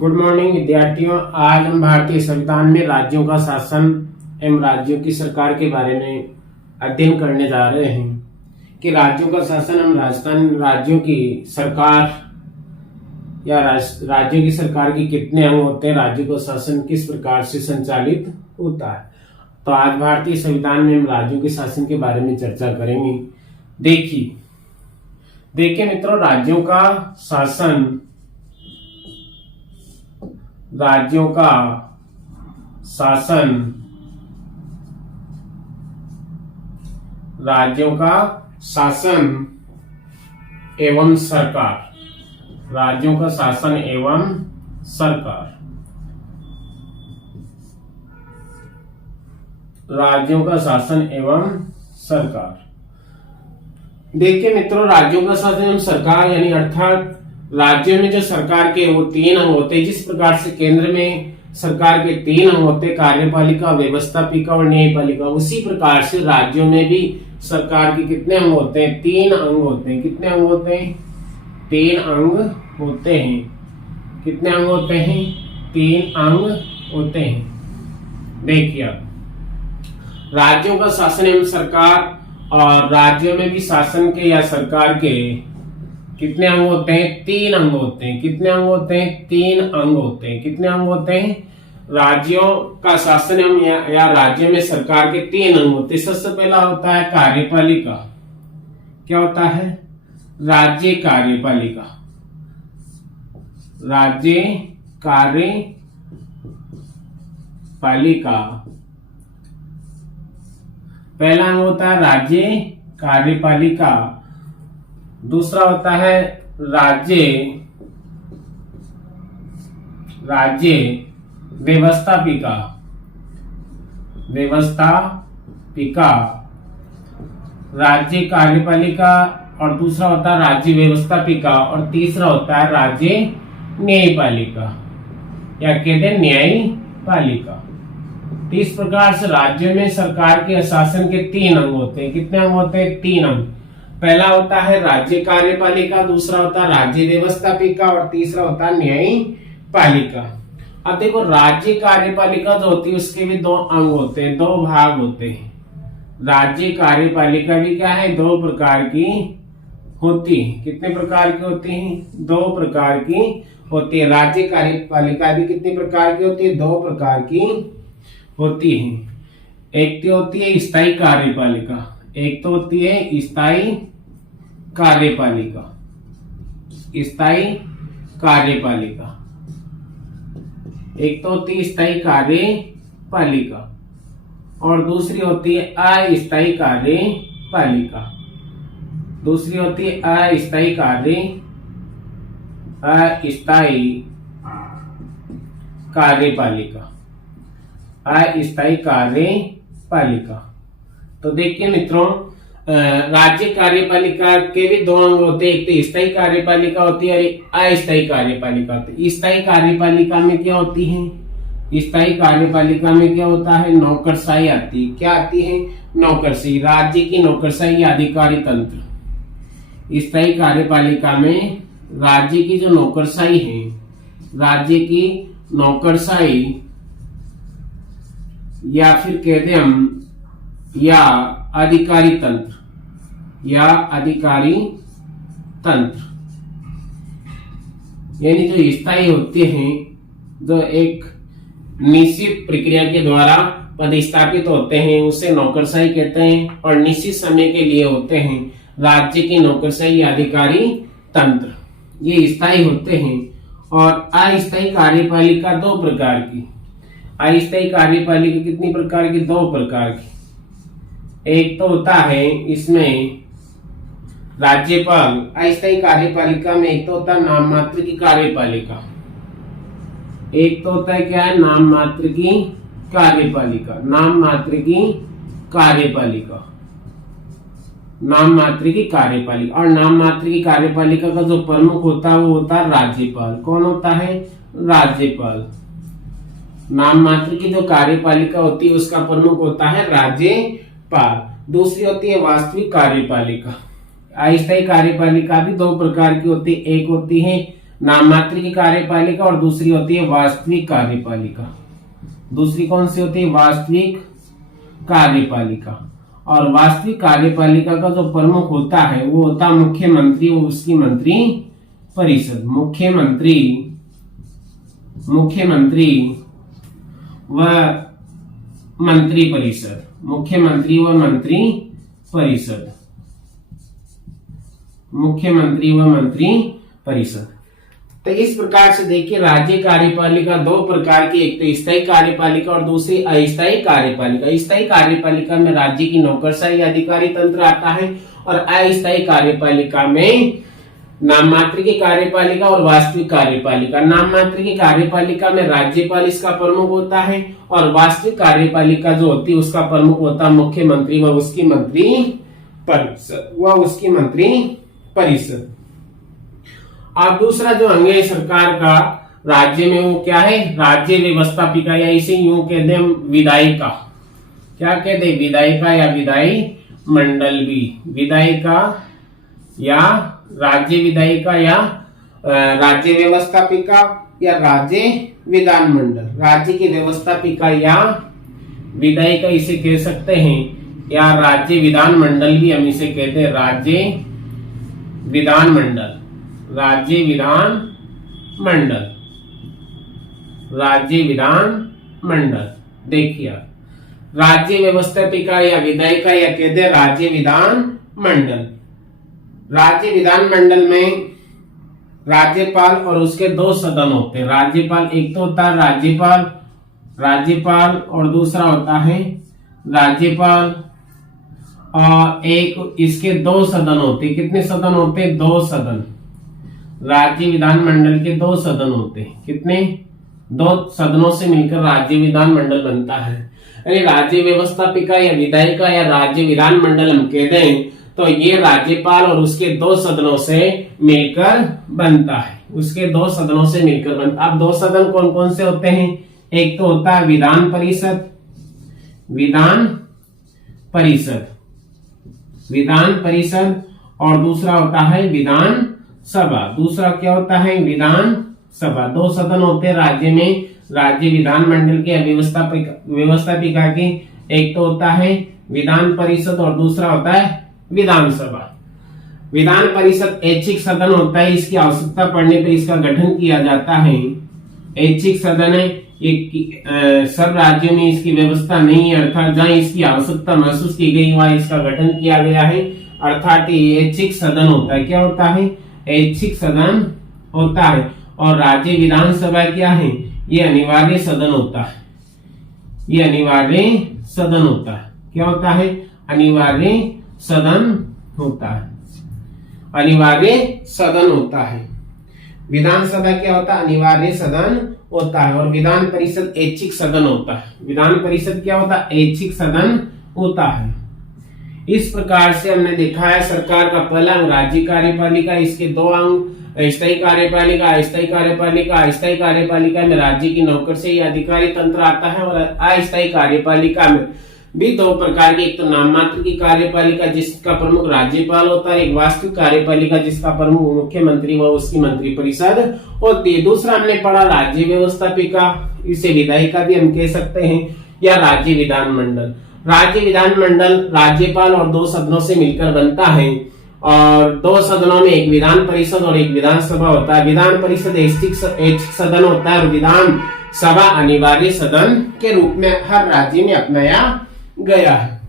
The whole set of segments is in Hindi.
गुड मॉर्निंग विद्यार्थियों। आज हम भारतीय संविधान में राज्यों का शासन एवं राज्यों की सरकार के बारे में अध्ययन करने जा रहे हैं कि राज्यों का शासन एवं राजस्थान राज्यों की सरकार या राज्यों की सरकार के कितने अंग होते हैं, राज्यों का शासन किस प्रकार से संचालित होता है। तो आज भारतीय संविधान में हम राज्यों के शासन के बारे में चर्चा करेंगे। देखिए मित्रों, राज्यों का शासन एवं सरकार। राज्यों का शासन एवं सरकार। राज्यों का शासन एवं सरकार। देखिए मित्रों, राज्यों का शासन एवं सरकार यानी अर्थात राज्यों में जो सरकार के वो तीन अंग होते हैं। जिस प्रकार से केंद्र में सरकार के तीन अंग होते हैं, कार्यपालिका, व्यवस्थापिका और न्यायपालिका, उसी प्रकार से राज्यों में भी सरकार के कितने अंग होते हैं? तीन अंग होते हैं। कितने अंग होते हैं? तीन अंग होते हैं। कितने अंग होते हैं? तीन अंग होते हैं। देखिए, राज्यों का शासन एवं सरकार और राज्यों में भी शासन के या सरकार के कितने अंग होते हैं? तीन अंग होते हैं। कितने अंग होते हैं? तीन अंग होते हैं। कितने अंग होते हैं? राज्यों का शासन एवं या राज्यों में सरकार के तीन अंग होते हैं। सबसे पहला होता है कार्यपालिका। क्या होता है? राज्य कार्यपालिका। राज्य कार्यपालिका पहला अंग होता है राज्य कार्यपालिका। दूसरा होता है राज्य व्यवस्थापिका। राज्य कार्यपालिका और दूसरा होता है राज्य व्यवस्थापिका और तीसरा होता है राज्य न्यायपालिका या कहते हैं न्यायपालिका। इस प्रकार से राज्यों में सरकार के शासन के तीन अंग होते हैं। कितने अंग होते हैं? तीन अंग। पहला होता है राज्य कार्यपालिका, दूसरा होता है राज्य व्यवस्थापिका और तीसरा होता है न्यायपालिका। अब देखो, राज्य कार्यपालिका जो होती है उसके भी दो अंग होते हैं, दो भाग होते हैं। राज्य कार्यपालिका भी क्या है? दो प्रकार की होती है। कितने प्रकार की होती है? दो प्रकार की होती है। राज्य कार्यपालिका भी कितने प्रकार की होती है? दो प्रकार की होती है। एक तो होती है स्थायी कार्यपालिका, एक तो होती है स्थायी कार्यपालिका। स्थायी कार्यपालिका एक तो होती है स्थायी कार्यपालिका और दूसरी होती है अस्थायी कार्यपालिका। दूसरी होती है अस्थायी कार्यपालिका। अस्थायी कार्यपालिका। तो देखिए मित्रों, राज्य कार्यपालिका के भी दो अंग होते हैं। एक तो स्थायी कार्यपालिका होती है और एक अस्थायी कार्यपालिका होती है। स्थायी कार्यपालिका में क्या होती है? स्थायी कार्यपालिका में क्या होता है? नौकरशाही आती है। क्या आती है? नौकरशाही। राज्य की नौकरशाही या अधिकारी तंत्र। स्थायी कार्यपालिका में राज्य की जो नौकरशाही है, राज्य की नौकरशाही या फिर कहते हम या अधिकारी तंत्र यानी जो स्थायी होते हैं, जो एक निश्चित प्रक्रिया के द्वारा पदस्थापित होते हैं, उसे नौकरशाही कहते हैं और निश्चित समय के लिए होते हैं। राज्य की नौकरशाही या अधिकारी तंत्र ये स्थायी होते हैं। और अस्थायी कार्यपालिका दो प्रकार की। अस्थायी कार्यपालिका कितनी प्रकार की? दो प्रकार की। एक तो होता है इसमें राज्यपाल। अस्थायी कार्यपालिका में एक तो होता है नाम मात्र की कार्यपालिका। एक तो होता है क्या है? नाम मात्र की कार्यपालिका। नाम मात्र की कार्यपालिका। नाम मात्र की कार्यपालिका। और नाम मात्र की कार्यपालिका का जो प्रमुख होता है वो होता है राज्यपाल। कौन होता है? राज्यपाल। नाम मात्र की जो कार्यपालिका होती है उसका प्रमुख होता है राज्यपाल। दूसरी होती है वास्तविक कार्यपालिका। अस्थायी कार्यपालिका भी दो प्रकार की होती है। एक होती है नाम मात्र की कार्यपालिका और दूसरी होती है वास्तविक कार्यपालिका। दूसरी कौन सी होती है? वास्तविक कार्यपालिका। और वास्तविक कार्यपालिका का जो प्रमुख होता है वो होता है मुख्यमंत्री और उसकी मंत्री परिषद। मुख्यमंत्री व मंत्री परिषद। मुख्यमंत्री व मंत्री परिषद। मुख्यमंत्री व मंत्री परिषद। तो इस प्रकार से देखिए राज्य कार्यपालिका दो प्रकार की, एक तो स्थायी कार्यपालिका और दूसरी अस्थायी कार्यपालिका। स्थायी कार्यपालिका में राज्य की नौकरशाही अधिकारी तंत्र आता है और अस्थायी कार्यपालिका में नाम मात्र की कार्यपालिका और वास्तविक कार्यपालिका। नाम मात्र की कार्यपालिका में राज्यपाल इसका प्रमुख होता है और वास्तविक कार्यपालिका जो होती है उसका प्रमुख होता है मुख्यमंत्री व उसकी मंत्री परिषद। अब दूसरा जो अंग है सरकार का राज्य में वो क्या है? राज्य व्यवस्थापिका या इसे यूं कहते हैं विधायिका। क्या कहते हैं? विधायिका या विधायी मंडल भी। विधायिका या राज्य विधायिका या राज्य व्यवस्थापिका या राज्य विधान मंडल। राज्य की व्यवस्थापिका या विधायिका इसे कह सकते हैं, या राज्य विधान मंडल भी हम इसे कहते हैं। राज्य विधान मंडल। राज्य विधान मंडल। राज्य विधान मंडल। देखिए राज्य व्यवस्थापिका या विधायिका या कहते हैं राज्य विधान मंडल। राज्य विधान मंडल में राज्यपाल और उसके दो सदन होते हैं। राज्यपाल एक तो होता है राज्यपाल और दूसरा होता है राज्यपाल, और एक इसके दो सदन होते हैं। कितने सदन होते हैं? दो सदन। राज्य विधान मंडल के दो सदन होते हैं। कितने? दो सदनों से मिलकर राज्य विधान मंडल बनता है। अरे राज्य व्यवस्थापिका या विधायिका या राज्य विधान मंडल हम कहते हैं तो ये राज्यपाल और उसके दो सदनों से मिलकर बनता है। उसके दो सदनों से मिलकर बनता। अब दो सदन कौन कौन से होते हैं? एक तो होता है विधान परिषद। विधान परिषद और दूसरा होता है विधान सभा। दूसरा क्या होता है? विधान सभा। दो सदन होते हैं राज्य में, राज्य विधान मंडल के व्यवस्थापिका के। एक तो होता है विधान परिषद और दूसरा होता है विधानसभा। विधान परिषद ऐच्छिक सदन होता है। इसकी आवश्यकता पड़ने पर इसका गठन किया जाता है। ऐच्छिक सदन है, ये सब राज्यों में इसकी व्यवस्था नहीं है, अर्थात जहां इसकी आवश्यकता महसूस की गई वहां इसका गठन किया गया है, अर्थात ये ऐच्छिक सदन होता है। क्या होता है? ऐच्छिक सदन होता है। और राज्य विधानसभा क्या है? ये अनिवार्य सदन होता है। ये अनिवार्य सदन होता है। क्या होता है? अनिवार्य सदन होता है। अनिवार्य सदन होता है। विधानसभा क्या होता है? अनिवार्य सदन होता है। और विधान परिषद ऐच्छिक सदन होता है। विधान परिषद क्या होता है? ऐच्छिक सदन होता है। इस प्रकार से हमने देखा है सरकार का पहला अंग राज्य कार्यपालिका, इसके दो अंग स्थायी कार्यपालिका, अस्थायी कार्यपालिका। अस्थायी कार्यपालिका में राज्य की नौकरशाही अधिकारी तंत्र आता है और अस्थायी कार्यपालिका में भी दो प्रकार की, एक तो नाम मात्र की कार्यपालिका जिसका प्रमुख राज्यपाल होता है, एक वास्तविक कार्यपालिका जिसका प्रमुख मुख्यमंत्री व उसकी मंत्री परिषद होती है। दूसरा हमने पढ़ा राज्य व्यवस्थापिका, इसे विधायिका भी हम कह सकते हैं, या राज्य विधान मंडल। राज्य विधान मंडल राज्यपाल और दो सदनों से मिलकर बनता है और दो सदनों में एक विधान परिषद और एक विधानसभा होता है। विधान परिषद ऐच्छिक सदन होता है और विधान सभा अनिवार्य सदन के रूप में हर राज्य में अपनाया गया है।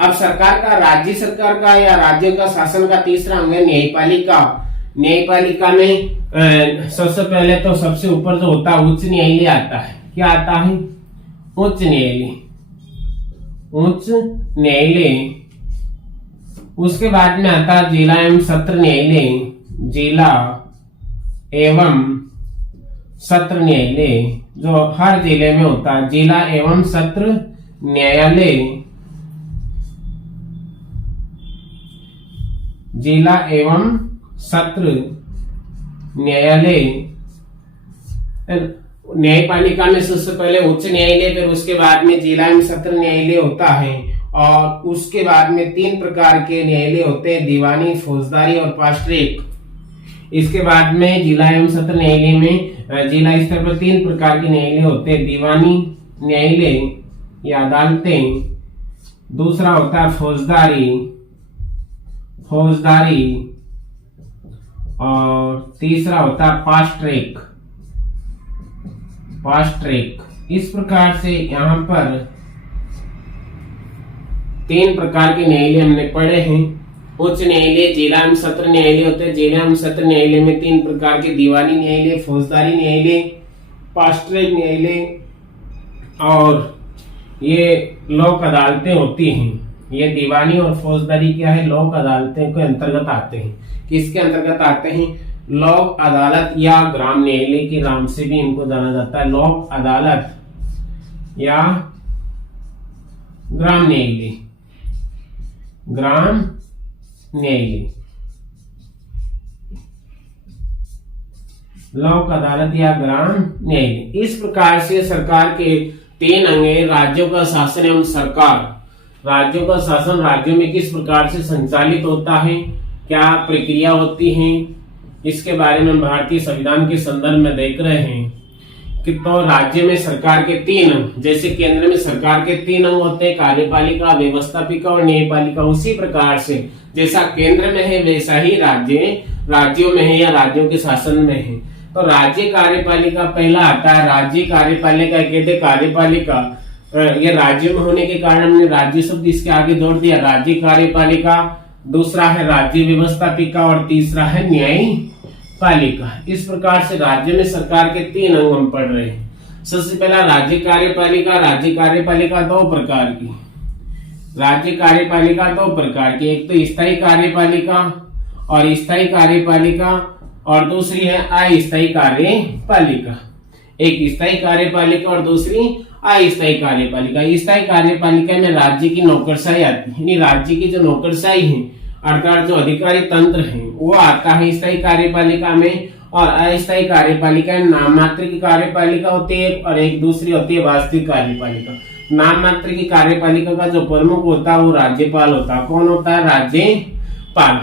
अब सरकार का, राज्य सरकार का या राज्य का शासन का तीसरा अंग है न्यायपालिका। न्यायपालिका में सबसे पहले तो सबसे ऊपर जो होता है उच्च न्यायालय आता है। क्या आता है? उच्च न्यायालय। उच्च न्यायालय। उसके बाद में आता है जिला एवं सत्र न्यायालय। जिला एवं सत्र न्यायालय जो हर जिले में होता है। जिला एवं सत्र न्यायालय। जिला एवं सत्र न्यायालय। न्यायपालिका में सबसे पहले उच्च न्यायालय, फिर उसके बाद में जिला एवं सत्र न्यायालय होता है और उसके बाद में तीन प्रकार के न्यायालय होते हैं, दीवानी, फौजदारी और फास्ट ट्रैक। इसके बाद में जिला एवं सत्र न्यायालय में जिला स्तर पर 3 प्रकार के न्यायालय होते हैं, दीवानी न्यायालय या अदालतें, दूसरा होता है फौजदारी और तीसरा होता है फास्ट ट्रैक। इस प्रकार से यहाँ पर 3 प्रकार के न्यायालय हमने पढ़े हैं। उच्च न्यायालय, जिला एवं सत्र न्यायालय होते हैं। जिला एवं सत्र न्यायालय में 3 प्रकार के, दीवानी न्यायालय, फौजदारी न्यायालय, फास्ट ट्रैक न्यायालय और ये लोक अदालतें होती हैं। ये दीवानी और फौजदारी क्या है, लोक अदालतें के अंतर्गत आते हैं। किसके अंतर्गत आते हैं? लोक अदालत या ग्राम न्यायालय के नाम से भी इनको जाना जाता है, लोक अदालत या ग्राम न्यायालय। लोक अदालत या ग्राम न्यायालय। इस प्रकार से सरकार के 3 अंग हैं, राज्यों का शासन एवं सरकार। राज्यों का शासन राज्यों में किस प्रकार से संचालित होता है, क्या प्रक्रिया होती है, इसके बारे में भारतीय संविधान के संदर्भ में देख रहे हैं कि तो राज्य में सरकार के 3 अंग, जैसे केंद्र में सरकार के 3 अंग होते हैं, कार्यपालिका, व्यवस्थापिका और न्यायपालिका। उसी प्रकार से जैसा केंद्र में है वैसा ही राज्यों में है या राज्यों के शासन में है। तो राज्य कार्यपालिका पहला आता है। राज्य कार्यपालिका कहते कार्यपालिका, ये राज्य में होने के कारण हमने राज्य शब्द इसके आगे जोड़ दिया, राज्य कार्यपालिका। दूसरा है राज्य व्यवस्थापिका और तीसरा है न्यायपालिका। इस प्रकार से राज्य में सरकार के 3 अंग हम पढ़ रहे हैं। सबसे पहला राज्य कार्यपालिका। राज्य कार्यपालिका 2 प्रकार की, राज्य कार्यपालिका 2 प्रकार की, एक तो स्थायी कार्यपालिका और स्थायी कार्यपालिका और दूसरी है अस्थायी कार्यपालिका। एक स्थायी कार्यपालिका और दूसरी अस्थायी कार्यपालिका। स्थायी कार्यपालिका में राज्य की नौकरशाही आती है, यानी राज्य की जो नौकरशाही है अर्थात जो अधिकारी तंत्र है वो आता है स्थायी कार्यपालिका में। और अस्थायी कार्यपालिका में नाम मात्र की कार्यपालिका होती है और एक दूसरी होती है वास्तविक कार्यपालिका। नाम मात्र की कार्यपालिका का जो प्रमुख होता है वो राज्यपाल होता है। कौन होता है? राज्यपाल।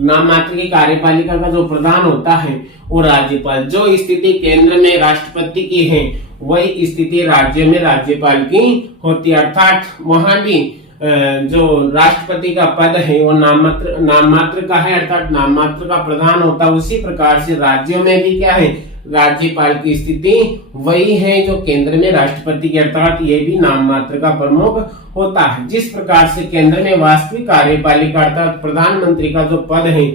नाम मात्र की कार्यपालिका का जो प्रधान होता है वो राज्यपाल। जो स्थिति केंद्र में राष्ट्रपति की है वही स्थिति राज्य में राज्यपाल की होती है। अर्थात वहां भी जो राष्ट्रपति का पद है वो नाम मात्र का है, अर्थात नाम मात्र का प्रधान होता है। उसी प्रकार से राज्यों में भी क्या है, राज्यपाल की स्थिति वही है जो केंद्र में राष्ट्रपति की, अर्थात ये भी नाम मात्र का प्रमुख होता है। जिस प्रकार से केंद्र में वास्तविक कार्यपालिका अर्थात प्रधानमंत्री का जो पद है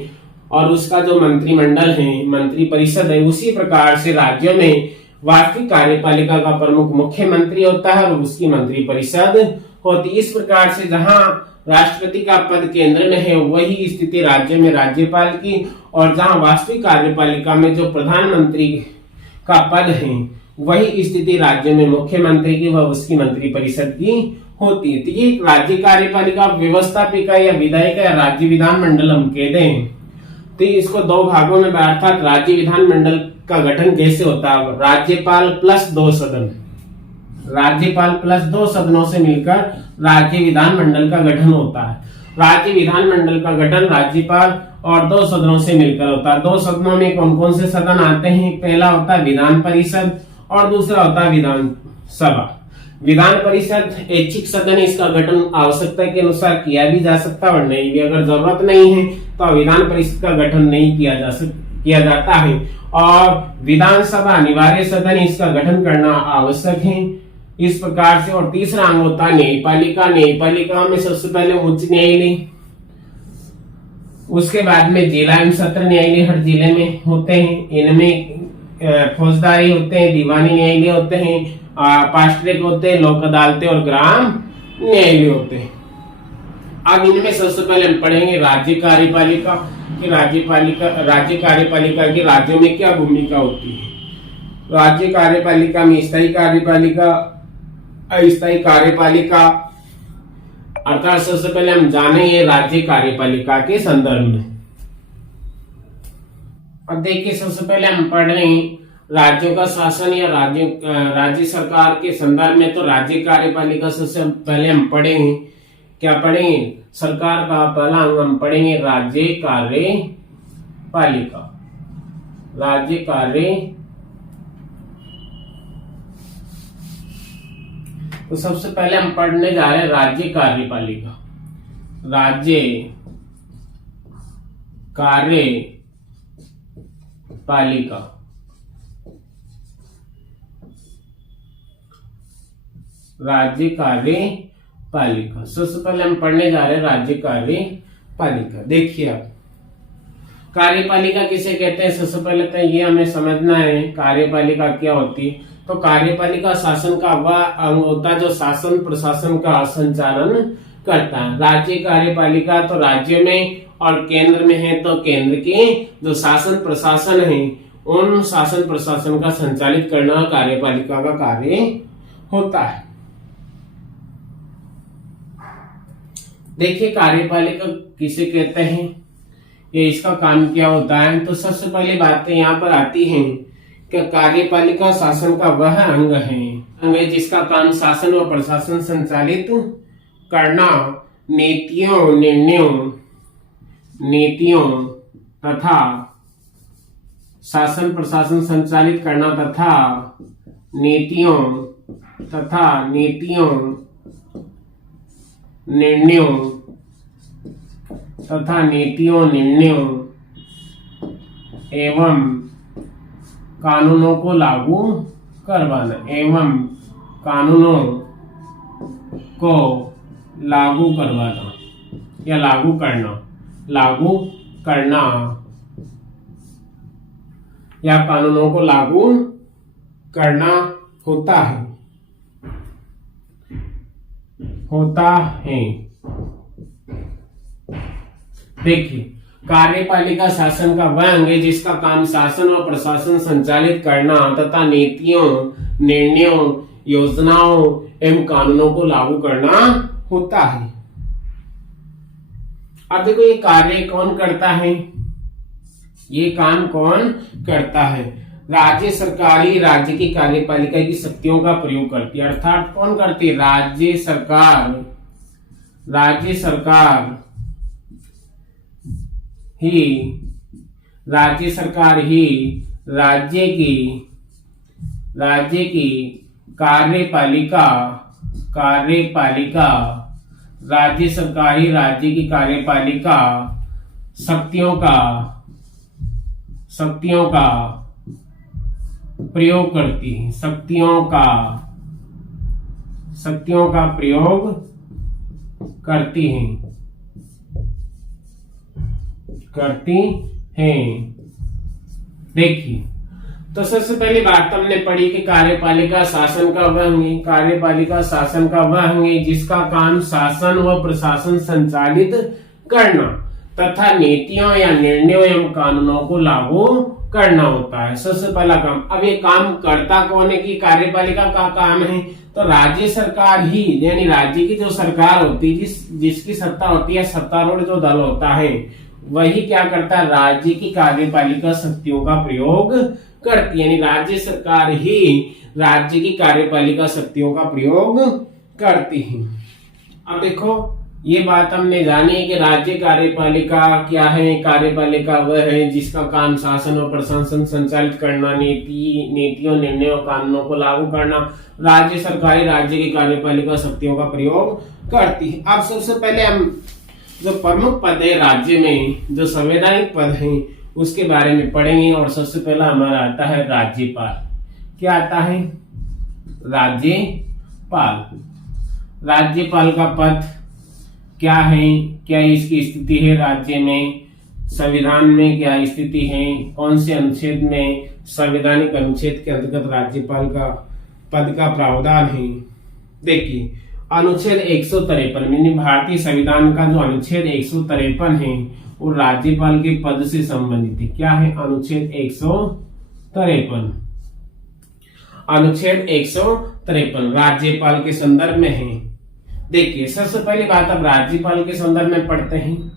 और उसका जो मंत्रिमंडल है, मंत्री परिषद है, उसी प्रकार से राज्यों में वास्तविक कार्यपालिका का प्रमुख मुख्यमंत्री होता है और उसकी मंत्री परिषद होती। इस प्रकार से जहां राष्ट्रपति का पद केंद्र में है वही स्थिति राज्य में राज्यपाल की, और जहां वास्तविक कार्यपालिका में जो प्रधानमंत्री का पद है वही स्थिति राज्य में मुख्यमंत्री की व उसकी मंत्री परिषद की होती है। तो ये राज्य कार्यपालिका, व्यवस्थापिका या विधायिका या राज्य विधानमंडल हम कहते हैं। तो इसको 2 भागों में अर्थात राज्य विधानमंडल का गठन कैसे होता है? राज्यपाल प्लस 2 सदन, राज्यपाल प्लस 2 सदनों से मिलकर राज्य विधानमंडल का गठन होता है। राज्य विधानमंडल का गठन राज्यपाल और 2 सदनों से मिलकर होता है। 2 सदनों में कौन कौन से सदन आते हैं? पहला होता है विधान परिषद और दूसरा होता है विधानसभा। विधान परिषद ऐच्छिक सदन, इसका गठन आवश्यकता के अनुसार किया भी जा सकता और नहीं भी, अगर जरूरत नहीं है तो विधान परिषद का गठन नहीं किया जाता है। और विधानसभा अनिवार्य सदन, इसका गठन करना आवश्यक है। इस प्रकार से, और तीसरा अंग होता है न्यायपालिका। न्यायपालिका में सबसे पहले उच्च न्यायालय, उसके बाद में जिला एवं सत्र न्यायालय हर जिले में होते हैं। इनमें फौजदारी होते हैं, दीवानी न्यायालय होते हैं, फास्ट ट्रैक होते हैं, लोक अदालतें और ग्राम न्यायालय होते हैं। अब इनमें सबसे पहले हम पढ़ेंगे राज्य कार्यपालिका की। राज्य कार्यपालिका की राज्यों में क्या भूमिका होती है? राज्य कार्यपालिका में स्थायी कार्यपालिका, अस्थायी कार्यपालिका, अर्थात सबसे पहले हम जानेंगे राज्य कार्यपालिका के संदर्भ में। अब देखिए, सबसे पहले हम पढ़ रहे हैं राज्यों का शासन या राज्य सरकार के संदर्भ में। तो राज्य कार्यपालिका सबसे पहले हम पढ़ेंगे, क्या पढ़ेंगे? सरकार का पहला अंग हम पढ़ेंगे राज्य पालिका, राज्य कार्य। तो सबसे पहले हम पढ़ने जा रहे हैं राज्य कार्यपालिका। राज्य कार्यपालिका, राज्य कार्यपालिका। सबसे पहले हम पढ़ने जा रहे हैं राज्य कार्यपालिका। देखिए आप, कार्यपालिका किसे कहते हैं? सबसे पहले तो ये हमें समझना है कार्यपालिका क्या होती है। तो कार्यपालिका शासन का वह अंग होता है जो शासन प्रशासन का संचालन करता है। राज्य कार्यपालिका तो राज्य में और केंद्र में है, तो केंद्र के जो शासन प्रशासन है उन शासन प्रशासन का संचालित करना कार्यपालिका का कार्य होता है। देखिए कार्यपालिका किसे कहते हैं, ये इसका काम क्या होता है। तो सबसे पहली बातें यहाँ पर आती हैं कि कार्यपालिका शासन का वह अंग है जिसका काम शासन व प्रशासन संचालित करना, नीतियों तथा शासन प्रशासन संचालित करना तथा नीतियों निर्णयों एवं कानूनों को लागू करवाना, या लागू करना या कानूनों को लागू करना होता है। देखिए कार्यपालिका शासन का वह अंग है जिसका काम शासन व प्रशासन संचालित करना तथा नीतियों, निर्णयों, योजनाओं एवं कानूनों को लागू करना होता है। अब देखो ये कार्य कौन करता है, ये काम कौन करता है? राज्य सरकार ही राज्य की कार्यपालिका की शक्तियों का प्रयोग करती है। अर्थात कौन करती है? राज्य सरकार ही राज्य की कार्यपालिका राज्य सरकार ही राज्य की कार्यपालिका शक्तियों का प्रयोग करती है। शक्तियों का प्रयोग करती हैं। देखिए तो सबसे पहली बात हमने पढ़ी कि कार्यपालिका शासन का वह अंग है जिसका काम शासन व प्रशासन संचालित करना तथा नीतियों या निर्णयों एवं कानूनों को लागू करना होता है। सबसे पहला काम। अब ये काम करता कौन है कि कार्यपालिका का काम है? तो राज्य सरकार ही, यानी राज्य की जो सरकार होती है, जिसकी सत्ता होती है, सत्तारूढ़ जो दल होता है, वही क्या करता है? राज्य की कार्यपालिका शक्तियों का प्रयोग करती है। यानी राज्य सरकार ही राज्य की कार्यपालिका शक्तियों का प्रयोग करती है। अब देखो ये बात हमने जानी है कि राज्य कार्यपालिका क्या है। कार्यपालिका वह है जिसका काम शासन और प्रशासन संचालित करना, नीतियों, निर्णयों, कानूनों को लागू करना। राज्य सरकार राज्य की कार्यपालिका शक्तियों का प्रयोग करती है। अब सबसे पहले हम जो प्रमुख पद है राज्य में, जो संवैधानिक पद है, उसके बारे में पढ़ेंगे। और सबसे पहला हमारा आता है राज्यपाल। क्या आता है? राज्यपाल का पद क्या है, क्या इसकी स्थिति है राज्य में, संविधान में क्या स्थिति है, कौन से अनुच्छेद में, संवैधानिक अनुच्छेद के अंतर्गत राज्यपाल का पद का प्रावधान है। देखिए अनुच्छेद 153 यानी भारतीय संविधान का जो अनुच्छेद 153 है वो राज्यपाल के पद से संबंधित है। क्या है? अनुच्छेद 153। अनुच्छेद 153 राज्यपाल के संदर्भ में है। देखिए सबसे पहली बात अब राज्यपाल के संदर्भ में पढ़ते हैं।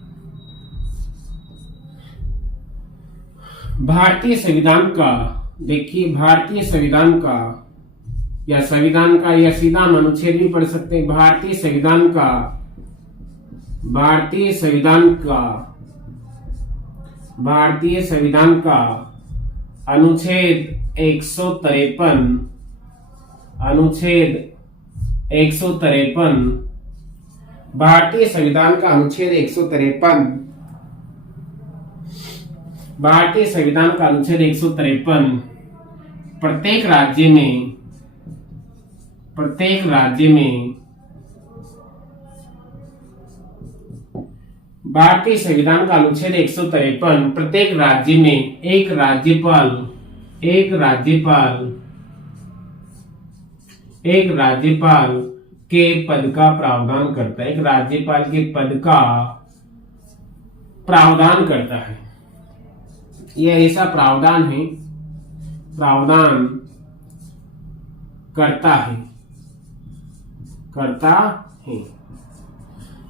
भारतीय संविधान का, देखिए भारतीय संविधान का या सीधा हम अनुच्छेद भी पढ़ सकते हैं। भारतीय भारतीय संविधान का अनुच्छेद 153, अनुच्छेद 153, भारतीय संविधान का अनुच्छेद 153, भारतीय संविधान का अनुच्छेद 153 प्रत्येक राज्य में भारतीय संविधान का अनुच्छेद 153 प्रत्येक राज्य में एक राज्यपाल के पद का प्रावधान करता है। एक राज्यपाल के पद का प्रावधान करता है। यह ऐसा प्रावधान है, प्रावधान करता है।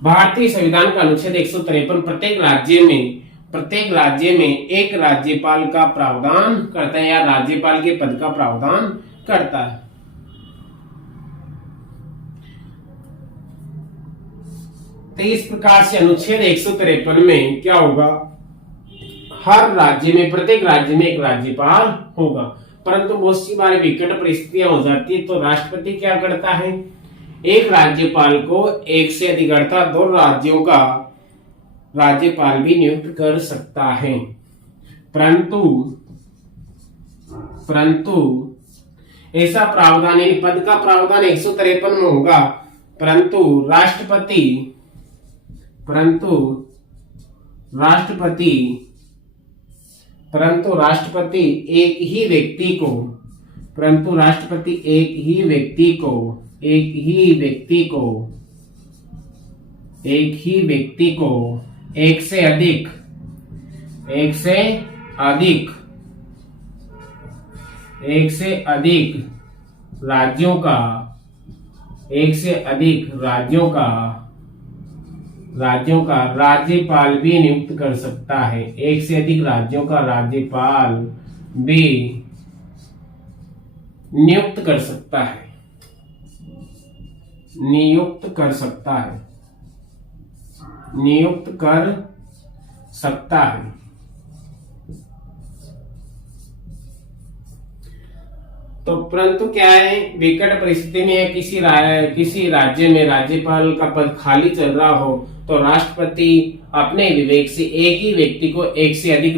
भारतीय संविधान का अनुच्छेद 153 प्रत्येक राज्य में एक राज्यपाल का प्रावधान करता है या राज्यपाल के पद का प्रावधान करता है। तो इस प्रकार से अनुच्छेद 153 में क्या होगा, हर राज्य में, प्रत्येक राज्य में एक राज्यपाल होगा। परंतु बहुत सी बार विकट परिस्थितियां हो जाती है, तो राष्ट्रपति क्या करता है, एक राज्यपाल को एक से अधिक अर्थात 2 राज्यों का राज्यपाल भी नियुक्त कर सकता है। परंतु ऐसा प्रावधान यानी पद का प्रावधान 153 में होगा, परंतु राष्ट्रपति एक ही व्यक्ति को एक से अधिक राज्यों का राज्यपाल भी नियुक्त कर सकता है। एक से अधिक राज्यों का राज्यपाल भी नियुक्त कर सकता है। तो परंतु क्या है, विकट परिस्थिति में किसी राज्य में राज्यपाल का पद खाली चल रहा हो, तो राष्ट्रपति अपने विवेक से एक ही व्यक्ति को एक से अधिक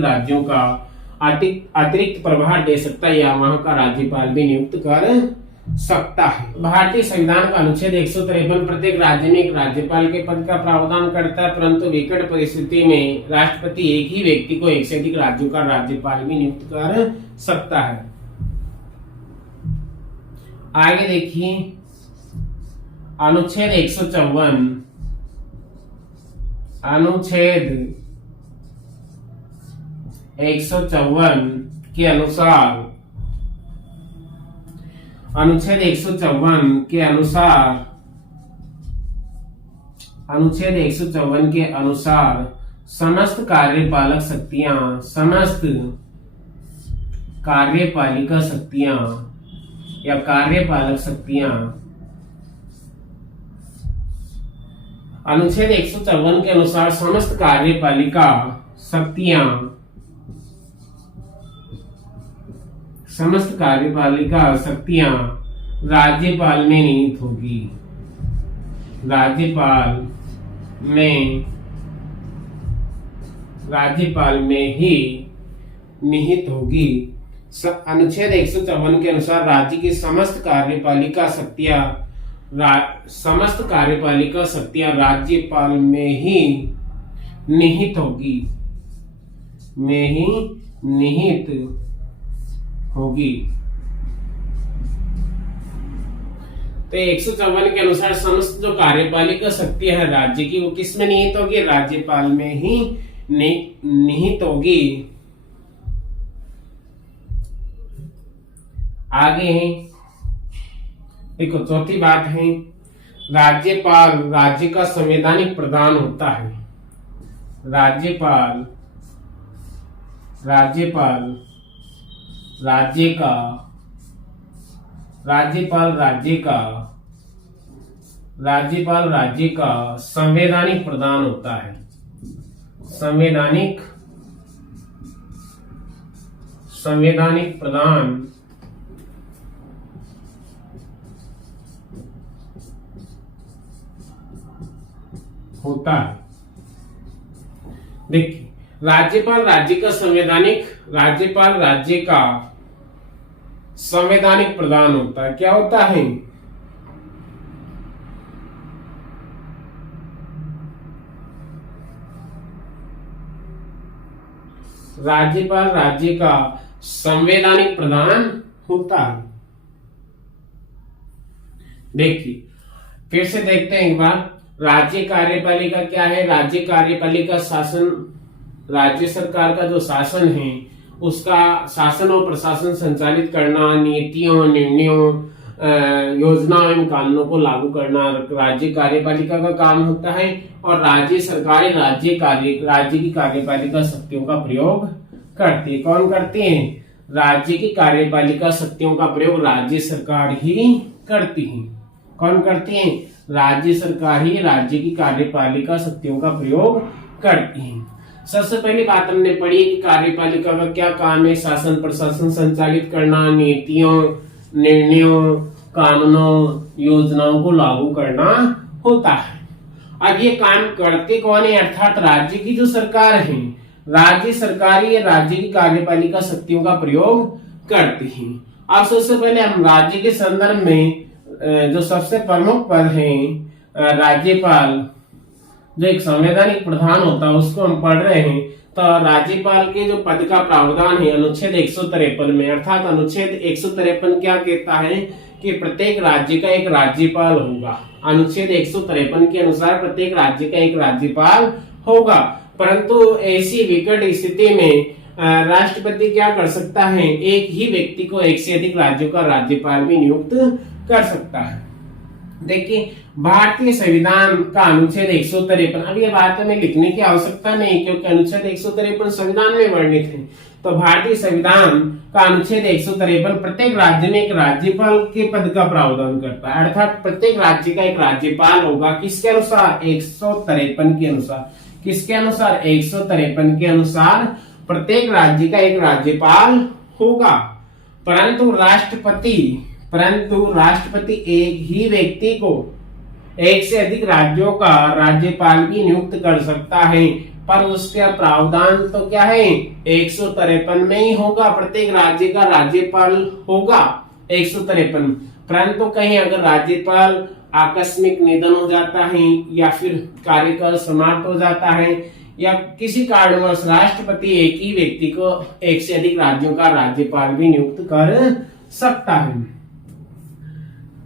राज्यों का अतिरिक्त प्रभार दे सकता है या वहां का राज्यपाल भी नियुक्त कर सकता है। भारतीय संविधान का अनुच्छेद 153 प्रत्येक राज्य में एक राज्यपाल के पद का प्रावधान करता है, परंतु विकट परिस्थिति में राष्ट्रपति एक ही व्यक्ति को एक से अधिक राज्यों का राज्यपाल भी नियुक्त कर सकता है। आगे देखिए अनुच्छेद 154 के अनुसार अनुच्छेद 154 के अनुसार समस्त कार्यपालिका शक्तियां या कार्यपालक शक्तियां अनुच्छेद 154 के अनुसार समस्त कार्यपालिका शक्तियां राज्यपाल में निहित होगी। राज्यपाल में ही निहित होगी। अनुच्छेद 154 के अनुसार राज्य की समस्त कार्यपालिका शक्तियां राज्यपाल में ही निहित होगी। तो 154 के अनुसार समस्त जो कार्यपालिका शक्तियां है राज्य की, वो किस में निहित होगी, राज्यपाल में ही निहित होगी। आगे देखो चौथी बात है, राज्यपाल राज्य का संवैधानिक प्रधान होता है। राज्यपाल राज्य का संवैधानिक प्रधान होता है। संवैधानिक प्रधान होता है। देखिए, राज्यपाल राज्य का संवैधानिक प्रधान होता है। क्या होता है? राज्यपाल राज्य का संवैधानिक प्रधान होता है। देखिए, फिर से देखते हैं एक बार। राज्य कार्यपालिका क्या है? राज्य कार्यपालिका शासन, राज्य सरकार का जो शासन है उसका शासन और प्रशासन संचालित करना, नीतियों, निर्णयों, योजनाओं एवं कानूनों को लागू करना राज्य कार्यपालिका का काम होता है। और राज्य सरकारें राज्य की कार्यपालिका शक्तियों का प्रयोग करती है। कौन करती है? राज्य की कार्यपालिका शक्तियों का प्रयोग राज्य सरकार ही करती है। कौन करती है? राज्य सरकार ही राज्य की कार्यपालिका शक्तियों का प्रयोग करती है। सबसे पहली बात हमने पढ़ी कि कार्यपालिका का क्या काम है? शासन प्रशासन संचालित करना, नीतियों, निर्णयों, कानूनों, योजनाओं को लागू करना होता है। अब ये काम करते कौन है? अर्थात राज्य की जो सरकार है, राज्य सरकार ही राज्य की कार्यपालिका शक्तियों का प्रयोग करती है। अब सबसे पहले हम राज्य के संदर्भ में जो सबसे प्रमुख पद है राज्यपाल, जो एक संवैधानिक प्रधान होता है, उसको हम पढ़ रहे हैं। तो राज्यपाल के जो पद का प्रावधान है अनुच्छेद 153 में, अर्थात अनुच्छेद 153 क्या कहता है कि प्रत्येक राज्य का एक राज्यपाल होगा। अनुच्छेद 153 के अनुसार प्रत्येक राज्य का एक राज्यपाल होगा। परंतु ऐसी विकट स्थिति में राष्ट्रपति क्या कर सकता है? एक ही व्यक्ति को एक से अधिक राज्यों का राज्यपाल भी नियुक्त कर सकता है। देखिए, भारतीय संविधान का अनुच्छेद 153, अब ये बात हमें लिखने की आवश्यकता नहीं क्योंकि अनुच्छेद 153 संविधान में वर्णित है। तो भारतीय संविधान का अनुच्छेद 153 प्रत्येक राज्य में एक राज्यपाल के पद का प्रावधान करता है। अर्थात प्रत्येक राज्य का एक राज्यपाल होगा। किसके अनुसार? 153 के अनुसार। किसके अनुसार? 153 के अनुसार प्रत्येक राज्य का एक राज्यपाल होगा। परंतु राष्ट्रपति एक ही व्यक्ति को एक से अधिक राज्यों का राज्यपाल भी नियुक्त कर सकता है। पर उसका प्रावधान तो क्या है? 153 में ही होगा। प्रत्येक राज्य का राज्यपाल होगा 153। परंतु कहीं अगर राज्यपाल आकस्मिक निधन हो जाता है या फिर कार्यकाल समाप्त हो जाता है या किसी कारणवश राष्ट्रपति एक ही व्यक्ति को एक से अधिक राज्यों का राज्यपाल भी नियुक्त कर सकता है।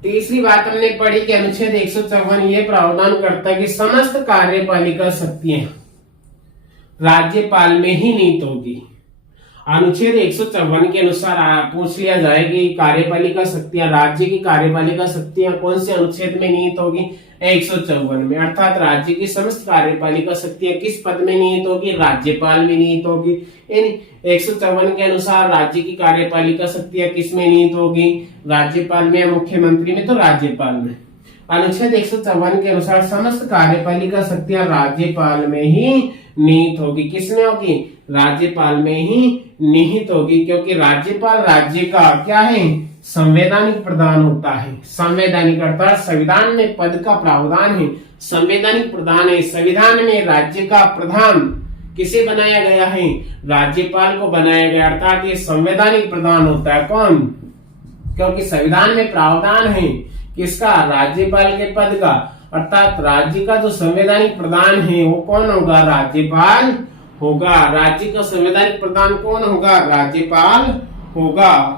तीसरी बात हमने पढ़ी कि अनुच्छेद 154 ये प्रावधान करता है कि समस्त कार्यपालिका शक्तियां राज्यपाल में ही निहित होगी। अनुच्छेद 154 के अनुसार पूछ लिया जाए कि कार्यपालिका शक्तियां, राज्य की कार्यपालिका शक्तियां कौन से अनुच्छेद में निहित होगी? 154 में। अर्थात राज्य की समस्त कार्यपालिका शक्तियां किस पद में निहित होगी? राज्यपाल में निहित होगी। 154 के अनुसार राज्य की कार्यपालिका शक्तियां किस में निहित होगी? राज्यपाल में या मुख्यमंत्री में? तो राज्यपाल में। अनुच्छेद 154 के अनुसार समस्त कार्यपालिका शक्तियां राज्यपाल में ही निहित होगी। किसमें होगी? राज्यपाल में ही निहित होगी, क्योंकि राज्यपाल राज्य का क्या है? संवैधानिक प्रधान होता है। संवैधानिक अर्थात संविधान में पद का प्रावधान है, संवैधानिक प्रधान है। संविधान में राज्य का प्रधान किसे बनाया गया है? राज्यपाल को बनाया गया। अर्थात ये संवैधानिक प्रधान होता है। कौन? क्योंकि संविधान में प्रावधान है किसका? राज्यपाल के पद का। अर्थात राज्य का जो संवैधानिक प्रधान है वो कौन होगा? राज्यपाल होगा। राज्य का संवैधानिक प्रधान कौन होगा? राज्यपाल होगा।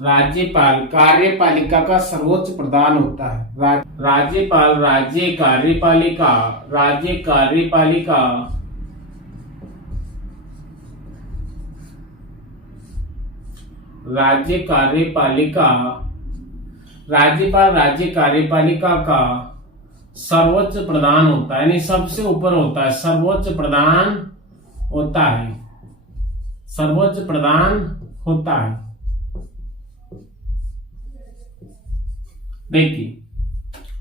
राज्यपाल कार्यपालिका का सर्वोच्च प्रधान होता है। राज्यपाल राज्य कार्यपालिका राज्यपाल राज्य कार्यपालिका का सर्वोच्च प्रधान होता है, यानी सबसे ऊपर होता है। सर्वोच्च प्रधान होता है। सर्वोच्च प्रधान होता है। देखिए,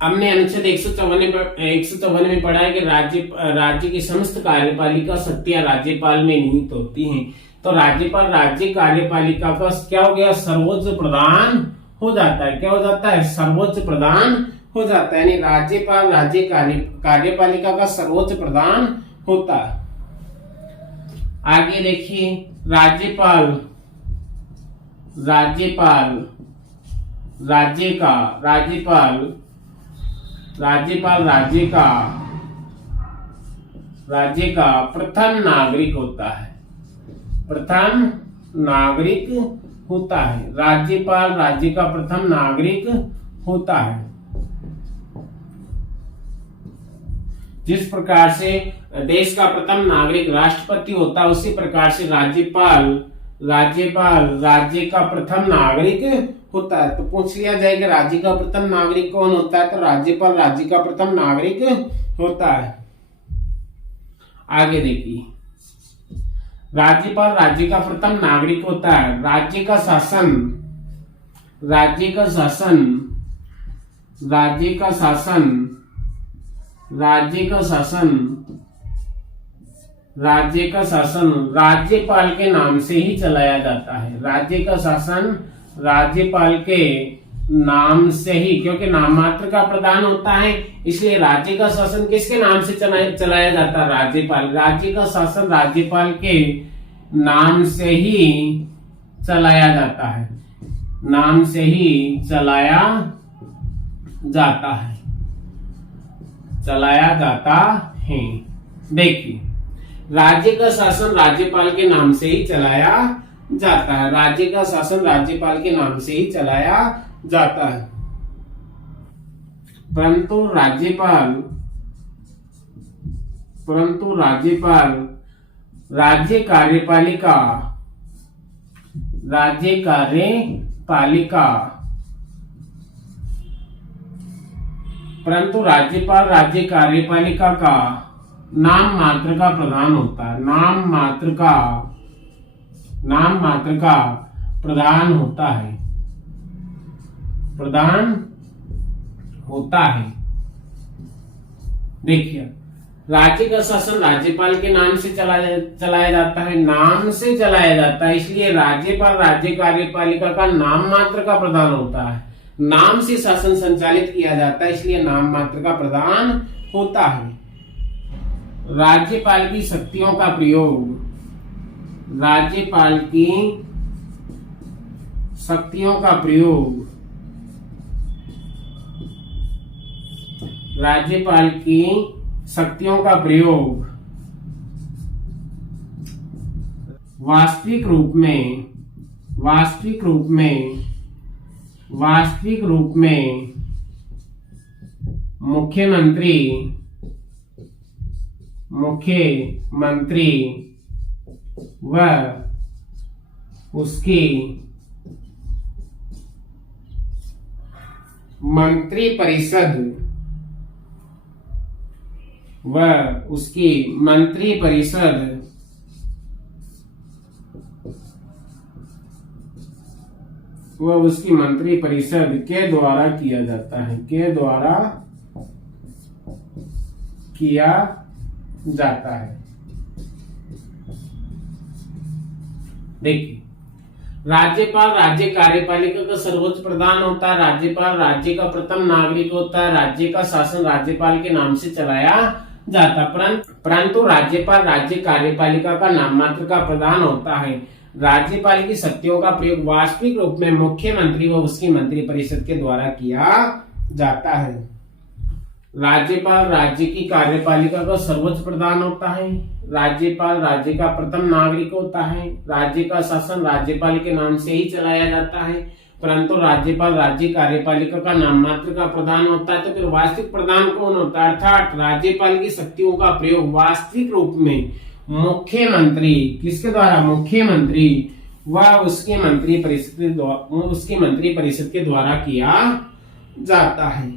हमने अनुच्छेद 154 में पढ़ा है कि राज्य की समस्त कार्यपालिका शक्तियां राज्यपाल में निहित होती हैं। तो राज्यपाल राज्य कार्यपालिका का क्या हो गया, सर्वोच्च प्रधान हो जाता है। क्या हो जाता है, सर्वोच्च प्रधान हो जाता है, यानी राज्यपाल राज्य कार्यपालिका का सर्वोच्च प्रधान होता है। आगे देखिए, राज्यपाल राज्य का प्रथम नागरिक होता है। प्रथम नागरिक होता है, राज्यपाल राज्य का प्रथम नागरिक होता है। जिस प्रकार से देश का प्रथम नागरिक राष्ट्रपति होता है, उसी प्रकार से राज्यपाल राज्य का प्रथम नागरिक होता है। तो पूछ लिया जाएगा राज्य का प्रथम नागरिक कौन होता है, तो राज्यपाल राज्य का प्रथम नागरिक होता है। आगे देखिए, राज्यपाल राज्य का प्रथम नागरिक होता है। राज्य का शासन राज्यपाल के नाम से ही चलाया जाता है। राज्य का शासन राज्यपाल के नाम से ही, क्योंकि नाम मात्र का प्रधान होता है, इसलिए राज्य का शासन किसके नाम से चलाया जाता है, राज्यपाल। राज्य का शासन राज्यपाल के नाम से ही चलाया जाता है, नाम से ही चलाया जाता है। देखिए, राज्य का शासन राज्यपाल के नाम से ही चलाया जाता है। राज्य का शासन राज्यपाल के नाम से ही चलाया जाता है। परंतु राज्यपाल राज्य कार्यपालिका का नाम मात्र का प्रधान होता है। नाम मात्र का प्रधान होता है। देखिए, राज्य का शासन राज्यपाल के नाम से चलाया जाता है, नाम से चलाया जाता है, इसलिए राज्यपाल राज्य कार्यपालिका का नाम मात्र का प्रधान होता है। नाम से शासन संचालित किया जाता है, इसलिए नाम मात्र का प्रधान होता है। राज्यपाल की शक्तियों का प्रयोग राज्यपाल की शक्तियों का प्रयोग वास्तविक रूप में मुख्यमंत्री व उसकी मंत्रिपरिषद के द्वारा किया जाता है, देखिए, राज्यपाल राज्य कार्यपालिका का सर्वोच्च प्रधान होता है। राज्यपाल राज्य का प्रथम नागरिक होता है। राज्य का शासन राज्यपाल के नाम से चलाया जाता है, परंतु राज्यपाल राज्य कार्यपालिका का नाम मात्र का प्रधान होता है। राज्यपाल की शक्तियों का प्रयोग वास्तविक रूप में मुख्यमंत्री व उसकी मंत्रिपरिषद के द्वारा किया जाता है। राज्यपाल राज्य की कार्यपालिका का सर्वोच्च प्रधान होता है। राज्यपाल राज्य का प्रथम नागरिक होता है। राज्य का शासन राज्यपाल के नाम से ही चलाया जाता है, परंतु राज्यपाल राज्य कार्यपालिका का नाम मात्र का प्रधान होता है। तो फिर वास्तविक प्रधान कौन होता है, अर्थात राज्यपाल की शक्तियों का प्रयोग वास्तविक रूप में मुख्यमंत्री, किसके द्वारा, मुख्यमंत्री व उसके मंत्रिपरिषद के द्वारा किया जाता है।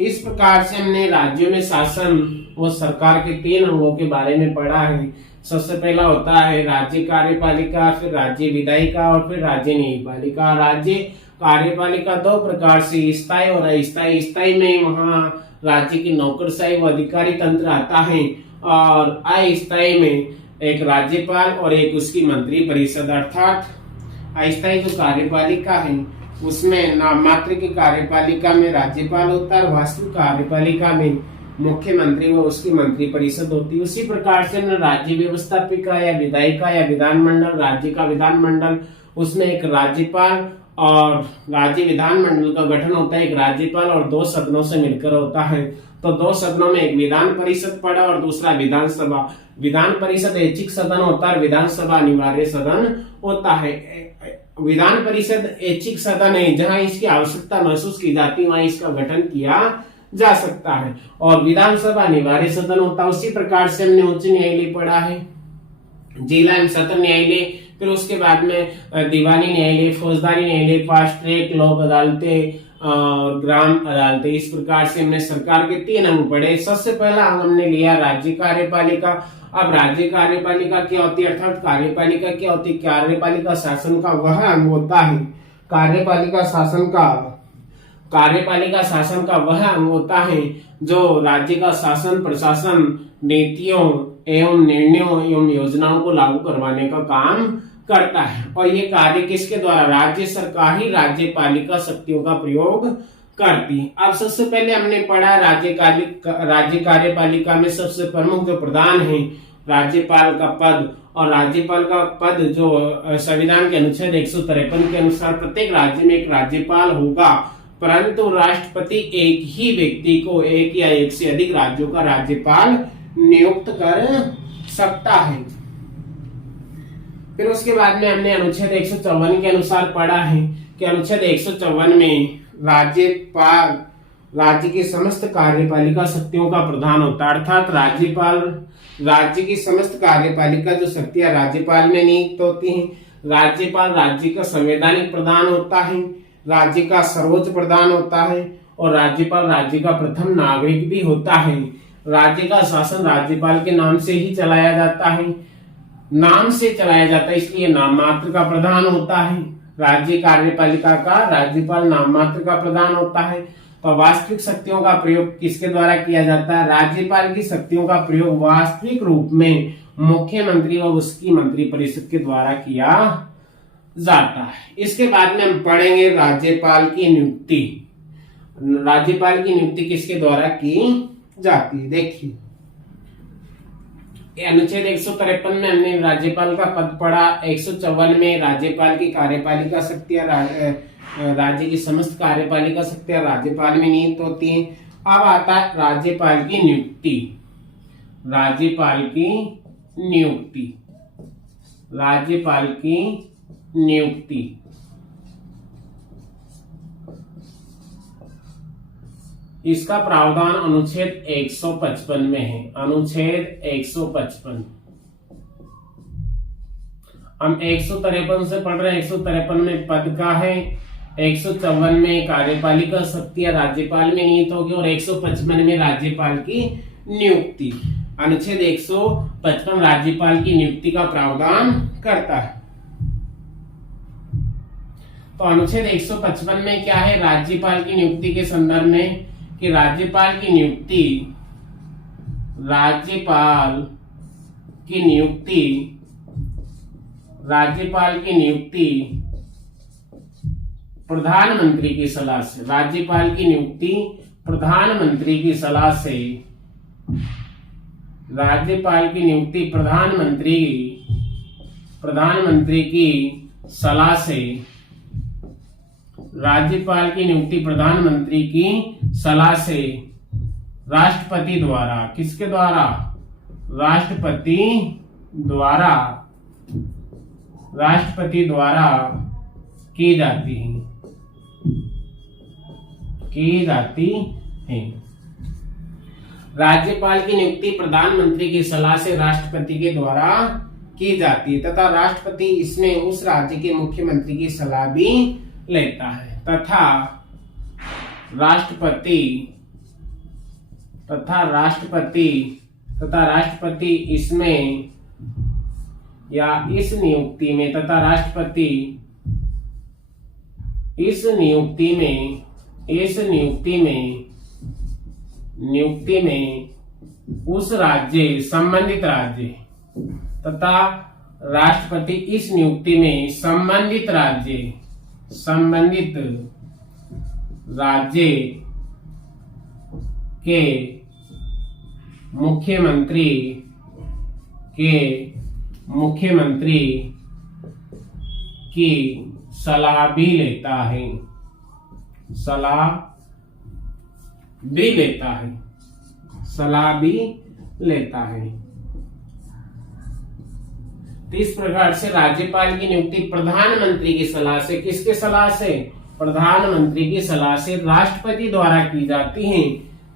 इस प्रकार से हमने राज्यों में शासन व सरकार के 3 अंगों के बारे में पढ़ा है। सबसे पहला होता है राज्य कार्यपालिका, फिर राज्य विधायिका और फिर राज्य न्यायपालिका। राज्य कार्यपालिका दो प्रकार से, स्थायी और अस्थायी। स्थायी में वहाँ राज्य की नौकरशाही व अधिकारी तंत्र आता है, और अस्थायी में एक राज्यपाल और एक उसकी मंत्री परिषद। अर्थात अस्थायी जो कार्यपालिका है उसमें नाम मात्र की कार्यपालिका में राज्यपाल होता है, वास्तविक कार्यपालिका में मुख्यमंत्री व उसकी मंत्री परिषद होती है। उसी प्रकार से राज्य व्यवस्थापिका या विधायिका या विधानमंडल, राज्य का विधानमंडल, उसमें एक राज्यपाल और राज्य विधानमंडल का गठन होता है। एक राज्यपाल और 2 सदनों से मिलकर होता है। तो 2 सदनों में एक विधान परिषद पड़ा और दूसरा विधानसभा। विधान परिषद ऐच्छिक सदन होता है, विधानसभा अनिवार्य सदन होता है। विधान परिषद ऐच्छिक सदन है, जहां इसकी आवश्यकता महसूस की जाती है वहां इसका गठन किया जा सकता है, और विधानसभा अनिवार्य सदन होता है। उसी प्रकार से हमने उच्च न्यायालय पढ़ा है, जिला एवं सत्र न्यायालय, फिर उसके बाद में दीवानी न्यायालय, फौजदारी न्यायालय, फास्ट ट्रैक, लोक अदालतें और ग्राम अदालतें। इस प्रकार से हमने सरकार के 3 अंग पढ़े। सबसे पहला अंग हमने लिया राज्य कार्यपालिका। अब राज्य कार्यपालिका क्या होती है, अर्थात कार्यपालिका क्या होती है? कार्यपालिका शासन का वह अंग होता है, कार्यपालिका शासन का वह अंग होता है जो राज्य का शासन, प्रशासन, नीतियों एवं निर्णयों एवं योजनाओं को लागू करवाने का काम करता है। और ये कार्य किसके द्वारा? राज्य सरकार ही राज्यपालिका शक्तियों का प्रयोग करती है। अब सबसे पहले हमने पढ़ा राज्य कार्यपालिका में सबसे प्रमुख जो प्रधान है राज्यपाल का पद, और राज्यपाल का पद जो संविधान के अनुच्छेद 153 के अनुसार प्रत्येक राज्य में एक राज्यपाल होगा, परंतु राष्ट्रपति एक ही व्यक्ति को एक या एक से अधिक राज्यों का राज्यपाल नियुक्त कर सकता है। फिर उसके बाद में हमने अनुच्छेद 154 के अनुसार पढ़ा है कि अनुच्छेद 154 में राज्यपाल राज्य की समस्त कार्यपालिका शक्तियों का प्रधान होता है। अर्थात राज्यपाल राज्य की समस्त कार्यपालिका जो शक्तियां राज्यपाल में नियुक्त होती हैं। राज्यपाल राज्य का संवैधानिक प्रधान होता है, राज्य का सर्वोच्च प्रधान होता है, और राज्यपाल राज्य का प्रथम नागरिक भी होता है। राज्य का शासन राज्यपाल के नाम से ही चलाया जाता है, इसलिए नाम मात्र का प्रधान होता है। राज्य कार्यपालिका का राज्यपाल नाम मात्र का प्रधान होता है। तो वास्तविक शक्तियों का प्रयोग किसके द्वारा किया जाता है? राज्यपाल की शक्तियों का प्रयोग वास्तविक रूप में मुख्यमंत्री और उसकी मंत्री परिषद के द्वारा किया जाता है। इसके बाद में हम पढ़ेंगे राज्यपाल की नियुक्ति। राज्यपाल की नियुक्ति किसके द्वारा की जाती है? देखिए, अनुच्छेद 153 में हमने राज्यपाल का पद पढ़ा। 154 में राज्यपाल की कार्यपालिका शक्तियां राज्य की समस्त कार्यपालिका शक्तियां राज्यपाल में नियुक्त होती हैं। अब आता है राज्यपाल की नियुक्ति। राज्यपाल की नियुक्ति इसका प्रावधान अनुच्छेद 155 में है। अनुच्छेद 155 हम 153 से पढ़ रहे हैं। 153 में पद का है, 154 में कार्यपालिका शक्तियां राज्यपाल में नियुक्त होगी, और 155 में राज्यपाल की नियुक्ति। अनुच्छेद 155 राज्यपाल की नियुक्ति का प्रावधान करता है। तो अनुच्छेद 155 में क्या है? राज्यपाल की नियुक्ति के संदर्भ में कि राज्यपाल की नियुक्ति प्रधानमंत्री की सलाह से, राज्यपाल की नियुक्ति प्रधानमंत्री की सलाह से, राज्यपाल की नियुक्ति प्रधानमंत्री की सलाह से, राज्यपाल की नियुक्ति प्रधानमंत्री की सलाह से राष्ट्रपति द्वारा, किसके द्वारा? राष्ट्रपति द्वारा की जाती है। राज्यपाल की नियुक्ति प्रधानमंत्री की सलाह से राष्ट्रपति के द्वारा की जाती है, तथा राष्ट्रपति इसमें उस राज्य के मुख्यमंत्री की सलाह भी लेता है, तथा राष्ट्रपति इसमें या इस नियुक्ति में, तथा राष्ट्रपति इस नियुक्ति में उस राज्य, संबंधित राज्य तथा राष्ट्रपति इस नियुक्ति में संबंधित राज्य के मुख्यमंत्री की सलाह भी लेता है। तो इस प्रकार से राज्यपाल की नियुक्ति प्रधानमंत्री की सलाह से, किसके सलाह से? प्रधानमंत्री की सलाह से राष्ट्रपति द्वारा की जाती है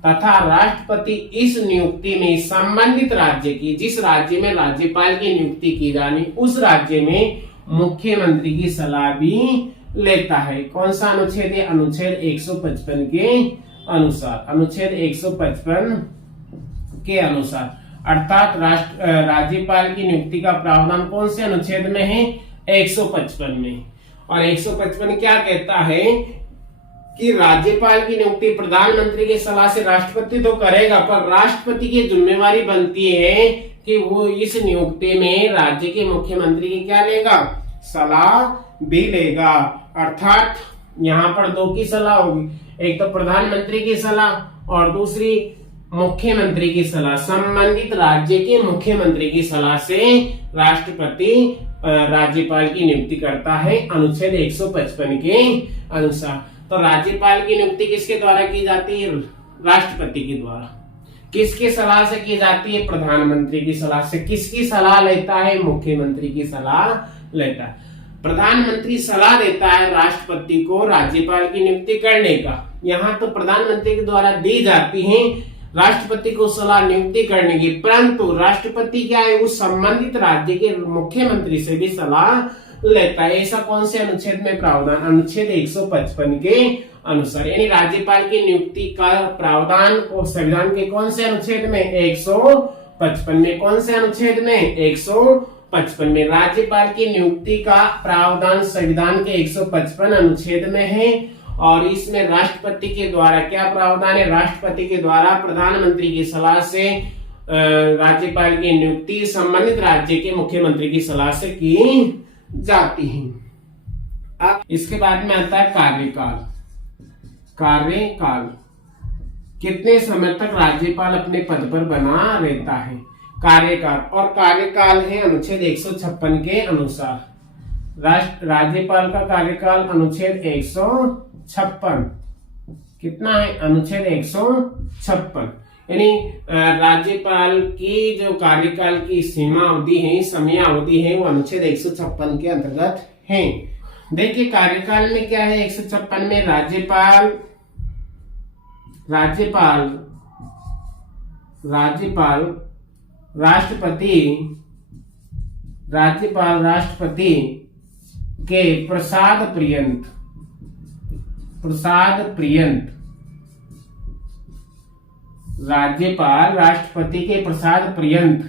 तथा राष्ट्रपति इस नियुक्ति में संबंधित राज्य की, जिस राज्य में राज्यपाल की नियुक्ति की जानी, उस राज्य में मुख्यमंत्री की सलाह भी लेता है। कौन सा अनुच्छेद है? अनुच्छेद 155 के अनुसार, अनुच्छेद 155 के अनुसार। अर्थात राज्यपाल की नियुक्ति का प्रावधान कौन से अनुच्छेद में है? 155 में। और 155 क्या कहता है कि राज्यपाल की नियुक्ति प्रधानमंत्री की सलाह से राष्ट्रपति तो करेगा, पर राष्ट्रपति की जिम्मेवारी बनती है कि वो इस नियुक्ति में राज्य के मुख्यमंत्री की क्या लेगा? सलाह भी लेगा। अर्थात यहाँ पर दो की सलाह होगी, एक तो प्रधानमंत्री की सलाह और दूसरी मुख्यमंत्री की सलाह। संबंधित राज्य के मुख्यमंत्री की सलाह से राष्ट्रपति राज्यपाल की नियुक्ति करता है, अनुच्छेद 155 के अनुसार। तो राज्यपाल की नियुक्ति किसके द्वारा की जाती है? राष्ट्रपति के द्वारा। किसकी सलाह से की जाती है? प्रधानमंत्री की सलाह से। किसकी सलाह लेता है? मुख्यमंत्री की सलाह लेता है। प्रधानमंत्री सलाह देता है राष्ट्रपति को राज्यपाल की नियुक्ति करने का। यहाँ तो प्रधानमंत्री के द्वारा दी जाती है राष्ट्रपति को सलाह नियुक्ति करने की, परंतु राष्ट्रपति क्या है? उस संबंधित राज्य के मुख्यमंत्री से भी सलाह लेता है। ऐसा कौन से अनुच्छेद में प्रावधान? अनुच्छेद 155 के अनुसार। यानी राज्यपाल की नियुक्ति का प्रावधान को संविधान के कौन से अनुच्छेद में? 155 में। कौन से अनुच्छेद में? 155 में। राज्यपाल की नियुक्ति का प्रावधान संविधान के 155 अनुच्छेद में है और इसमें राष्ट्रपति के द्वारा क्या प्रावधान है? राष्ट्रपति के द्वारा प्रधानमंत्री की सलाह से राज्यपाल की नियुक्ति संबंधित राज्य के मुख्यमंत्री की सलाह से की जाती है। अब इसके बाद में आता है कार्यकाल। कार्यकाल कितने समय तक राज्यपाल अपने पद पर बना रहता है? कार्यकाल, और कार्यकाल है अनुच्छेद 156 के अनुसार। राज्यपाल का कार्यकाल अनुच्छेद 156 कितना है? अनुच्छेद 156। यानी राज्यपाल की जो कार्यकाल की सीमा अवधि है, समय अवधि है, वो अनुच्छेद 156 के अंतर्गत है। देखिए कार्यकाल में क्या है? 156 में राष्ट्रपति के प्रसाद पर्यंत राज्यपाल राष्ट्रपति के प्रसाद पर्यंत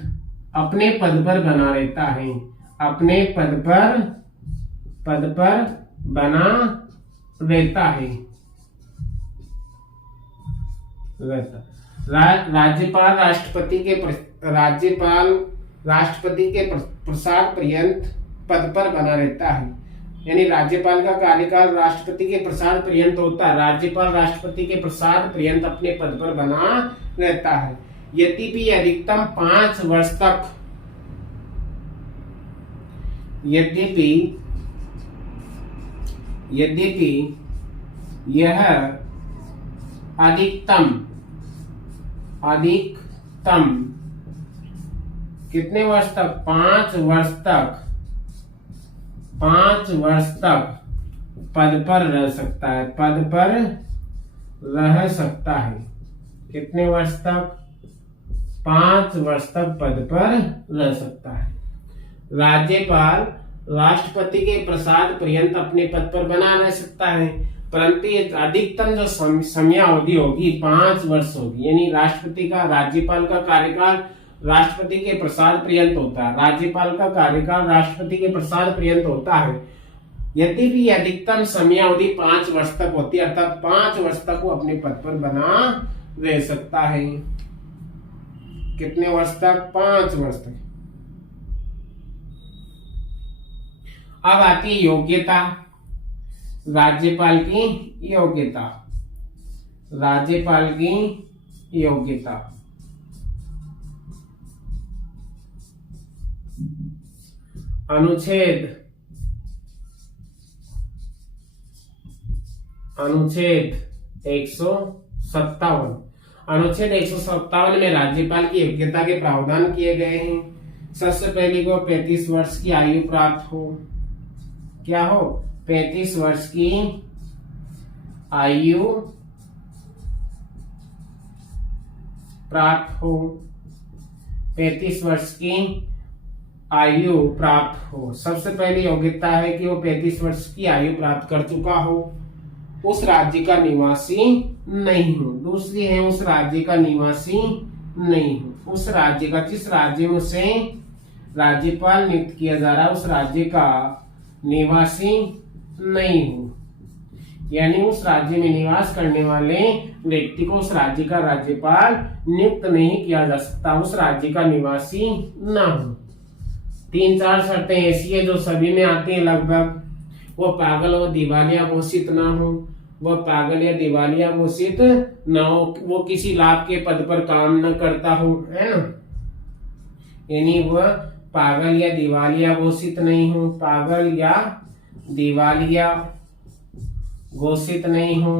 अपने पद पर बना रहता है। अपने पद पर बना रहता है। राज्यपाल राष्ट्रपति के प्रसाद पर्यंत पद पर बना रहता है। यानी राज्यपाल का कार्यकाल राष्ट्रपति के प्रसाद पर्यंत होता है। राज्यपाल राष्ट्रपति के प्रसाद पर्यंत अपने पद पर बना रहता है। यद्यपि अधिकतम 5 वर्ष तक यह अधिकतम कितने वर्ष तक? 5 वर्ष तक पद पर रह सकता है। पद पर रह सकता है। कितने वर्ष तक? 5 वर्ष तक पद पर रह सकता है। राज्यपाल राष्ट्रपति के प्रसाद पर्यंत अपने पद पर बना रह सकता है, परंतु अधिकतम जो समयावधि होगी 5 वर्ष होगी। यानी राज्यपाल का कार्यकाल राष्ट्रपति के प्रसाद पर्यंत होता है। राज्यपाल का कार्यकाल राष्ट्रपति के प्रसाद पर्यंत होता है यदि भी अधिकतम समयावधि 5 वर्ष तक होती है, अर्थात 5 वर्ष तक वो अपने पद पर बना रह सकता है। कितने वर्ष तक? 5 वर्ष तक। अब आती है योग्यता, राज्यपाल की योग्यता। राज्यपाल की योग्यता अनुच्छेद 157। अनुच्छेद 157 में राज्यपाल की योग्यता के प्रावधान किए गए हैं। सबसे पहले को 35 वर्ष की आयु प्राप्त हो। क्या हो? 35 वर्ष की आयु प्राप्त हो। 35 वर्ष की आयु प्राप्त हो। सबसे पहली योग्यता है कि वो 35 वर्ष की आयु प्राप्त कर चुका हो, उस राज्य का निवासी नहीं हो। दूसरी है उस राज्य का निवासी नहीं हो, उस राज्य का, जिस राज्य में उसे राज्यपाल नियुक्त किया जा रहा है उस राज्य का निवासी नहीं हो, यानी उस राज्य में निवास करने वाले व्यक्ति को उस राज्य का राज्यपाल नियुक्त नहीं किया जा सकता, उस राज्य का निवासी न हो। 3-4 शर्तें ऐसी है जो सभी में आती है लगभग। वो पागल और दिवालिया घोषित ना हो, वह पागल या दिवालिया घोषित न हो, वो किसी लाभ के पद पर काम न करता हो, है ना, यानी वह पागल या दिवालिया घोषित नहीं हो, पागल या दिवालिया घोषित नहीं हो,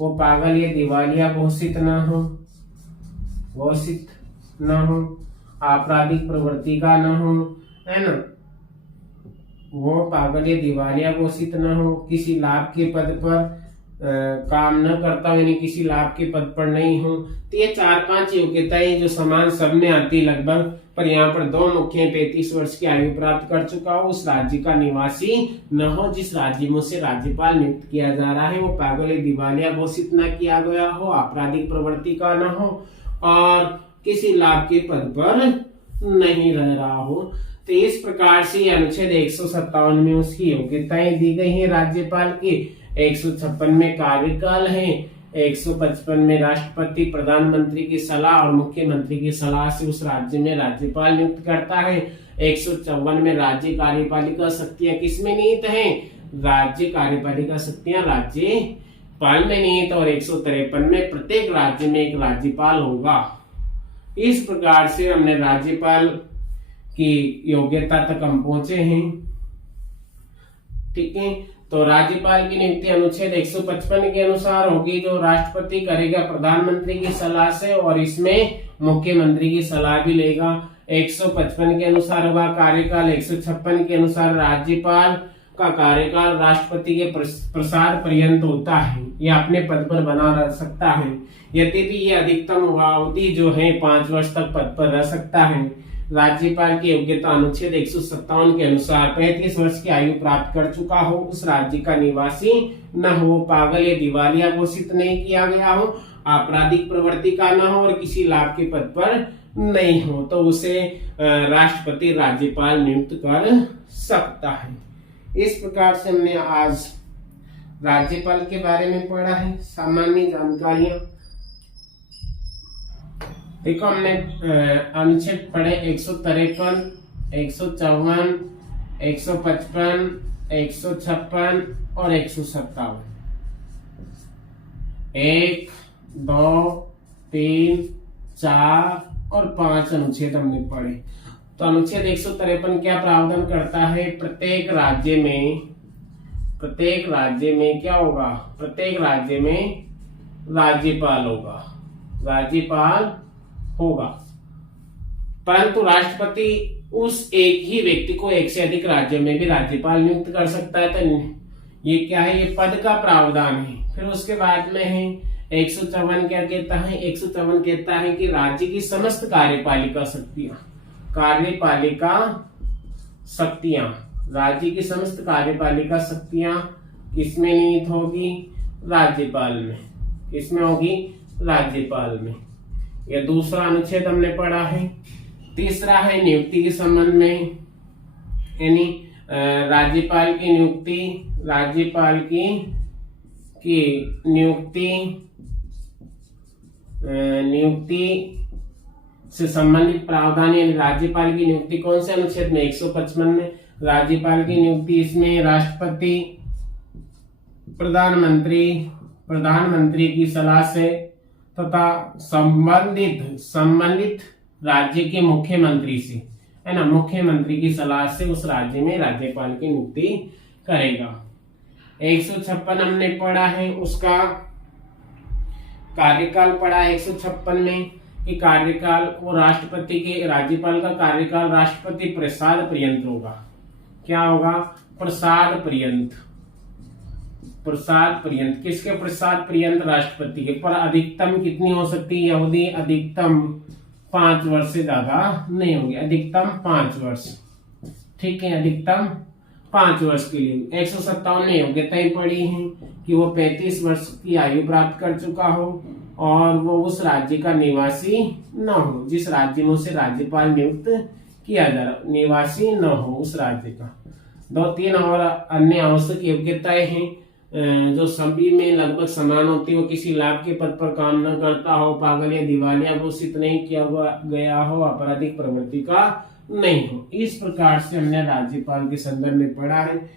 वो पागल या दिवालिया घोषित न हो, घोषित न हो, आपराधिक प्रवृत्ति का न हो, है ना, वो पागल या दिवालिया घोषित न हो, किसी लाभ के पद पर काम न करता, यानी किसी लाभ के पद पर नहीं हो। तो ये 4-5 योग्यताएं जो समान सब में आती लगभग, पर यहाँ पर 2 मुख्य 35 वर्ष की आयु प्राप्त कर चुका हो, उस राज्य का निवासी न हो, जिस राज्य में से राज्यपाल नियुक्त किया जा रहा है वो पागल या दिवालिया घोषित न किया गया हो, आपराधिक प्रवृत्ति का न हो और किसी लाभ के पद पर नहीं रह रहा हो। तो इस प्रकार से अनुच्छेद 157 में उसकी योग्यताएं दी गई हैं राज्यपाल की। 156 में कार्यकाल है, 155 में राष्ट्रपति प्रधानमंत्री की सलाह और मुख्यमंत्री की सलाह से उस राज्य में राज्यपाल नियुक्त करता है। 154 में राज्य कार्यपालिका शक्तियां किसमें निहित हैं? राज्य कार्यपालिका शक्तियां राज्यपाल में निहित। और 153 में प्रत्येक राज्य में एक राज्यपाल होगा। इस प्रकार से हमने राज्यपाल की योग्यता तक हम पहुंचे हैं। ठीक है, तो राज्यपाल की नियुक्ति अनुच्छेद 155 के अनुसार होगी, जो राष्ट्रपति करेगा प्रधानमंत्री की सलाह से और इसमें मुख्यमंत्री की सलाह भी लेगा। 155 के अनुसार होगा कार्यकाल। 156 के अनुसार राज्यपाल का कार्यकाल राष्ट्रपति के प्रसाद पर्यंत होता है, यह अपने पद पर बना रह सकता है। यद्यपि ये अधिकतम अवधि जो है 5 वर्ष तक पद पर रह सकता है। राज्यपाल की योग्यता अनुच्छेद 157 के अनुसार 35 वर्ष की आयु प्राप्त कर चुका हो, उस राज्य का निवासी न हो, पागल या दिवालिया घोषित नहीं किया गया हो, आपराधिक प्रवृत्ति का न हो और किसी लाभ के पद पर नहीं हो, तो उसे राष्ट्रपति राज्यपाल नियुक्त कर सकता है। इस प्रकार से हमने आज राज्यपाल के बारे में पढ़ा है, सामान्य जानकारियां। देखो हमने अनुच्छेद पढ़े 153, 154, 155, 156 और 157। 1, 2, 3, 4 और 5 अनुच्छेद हमने पढ़े। तो अनुच्छेद 153 क्या प्रावधान करता है? प्रत्येक राज्य में क्या होगा? प्रत्येक राज्य में राज्यपाल होगा, परंतु राष्ट्रपति उस एक ही व्यक्ति को एक से अधिक राज्यों में भी राज्यपाल नियुक्त कर सकता है। तो ये क्या है? ये पद का प्रावधान है। फिर उसके बाद में है 154 क्या कहता है? 154 कहता है कि राज्य की समस्त कार्यपालिका शक्तियां राज्य की समस्त कार्यपालिका शक्तियां किसमें निहित होगी? राज्यपाल में। किसमें होगी? राज्यपाल में। यह दूसरा अनुच्छेद हमने पढ़ा है। तीसरा है नियुक्ति के संबंध में, यानी राज्यपाल की नियुक्ति से संबंधित प्रावधान, यानी राज्यपाल की नियुक्ति कौन से अनुच्छेद में, 155 में। राज्यपाल की नियुक्ति इसमें राष्ट्रपति प्रधानमंत्री की सलाह से तथा संबंधित राज्य के मुख्यमंत्री से, है ना, मुख्यमंत्री की सलाह से उस राज्य में राज्यपाल की नियुक्ति करेगा। 156 हमने पढ़ा है, उसका कार्यकाल पढ़ा 156 में कि कार्यकाल वो राज्यपाल का कार्यकाल राष्ट्रपति प्रसाद पर्यंत होगा। क्या होगा? प्रसाद पर्यंत। किसके प्रसाद पर्यंत? राष्ट्रपति के। पर अधिकतम कितनी हो सकती है अवधि? अधिकतम 5 वर्ष से ज्यादा नहीं होगी, अधिकतम 5 वर्ष। ठीक है, अधिकतम 5 वर्ष के लिए। 157 ने योग्यताएं पढ़ी हैं कि वो 35 वर्ष की आयु प्राप्त कर चुका हो और वो उस राज्य का निवासी न हो जिस राज्य में उसे राज्यपाल नियुक्त किया जा रहा, निवासी न हो उस राज्य का। 2-3 और अन्य आवश्यक योग्यताएं हैं जो सभी में लगभग समान होती हो। किसी लाभ के पद पर काम न करता हो, पागल या दिवालिया घोषित नहीं किया गया हो, आपराधिक प्रवृत्ति का नहीं हो। इस प्रकार से हमने राज्यपाल के संदर्भ में पढ़ा है।